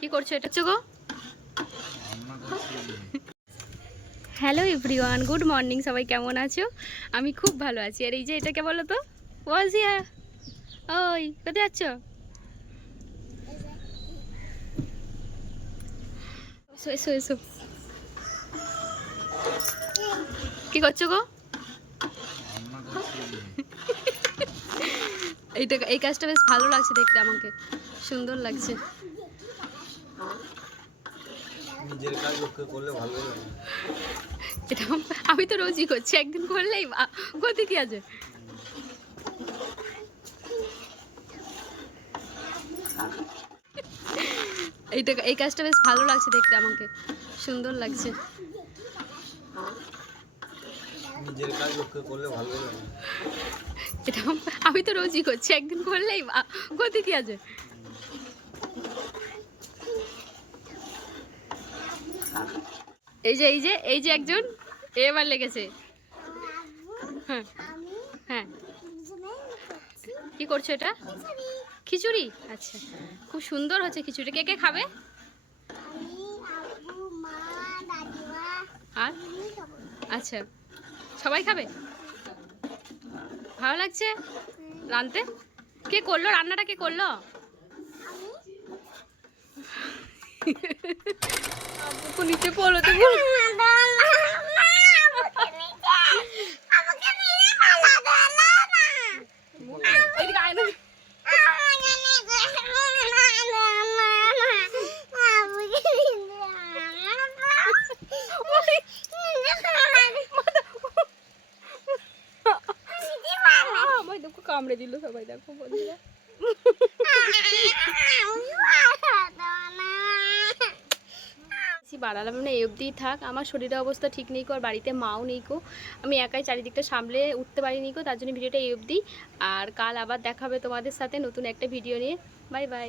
কি করছো এটা গো? Hello everyone, good morning. সবাই কেমন আছো? আমি খুব ভালো আছি। আর এই যে এটাকে বলো তো, ওয়াজিয়া, ওই কোথায় যাচ্ছ? এসো এসো এসো। কি করছো গো? এই কাজটা বেশ ভালো লাগছে দেখতে, আমাকে সুন্দর লাগছে। নিজের কাজ ওকে করলে ভালো লাগে। এটা আমি তো রোজই করছি, একদিন করলেই গতি কি আছে। এই কাজটা বেশ ভালো লাগছে দেখতে, আমাকে সুন্দর লাগছে। নিজের কাজ ওকে করলে ভালো লাগে। এটা আমি তো রোজই করছি, একদিন করলেই গতি কি আছে। এই যে একজন এবার লেগেছে। হ্যাঁ হ্যাঁ, কি করছো এটা? খিচুড়ি। আচ্ছা, খুব সুন্দর হচ্ছে খিচুড়ি। কে কে খাবে? আর আচ্ছা, সবাই খাবে? ভালো লাগছে রাঁধতে? কে করলো রান্নাটা? কে করলো? নিচে পড়লো তো। কামড়ে দিল সবাই, দেখো বন্ধুরা। বাড়ালাম না, এই অবধিই থাক। আমার শরীরের অবস্থা ঠিক নেই কো, আর বাড়িতে মাও নেই কো, আমি একাই চারিদিকটা সামলে উঠতে পারিনি কো, তার জন্য ভিডিওটা এই অবধি। আর কাল আবার দেখাবে তোমাদের সাথে নতুন একটা ভিডিও নিয়ে। Bye bye.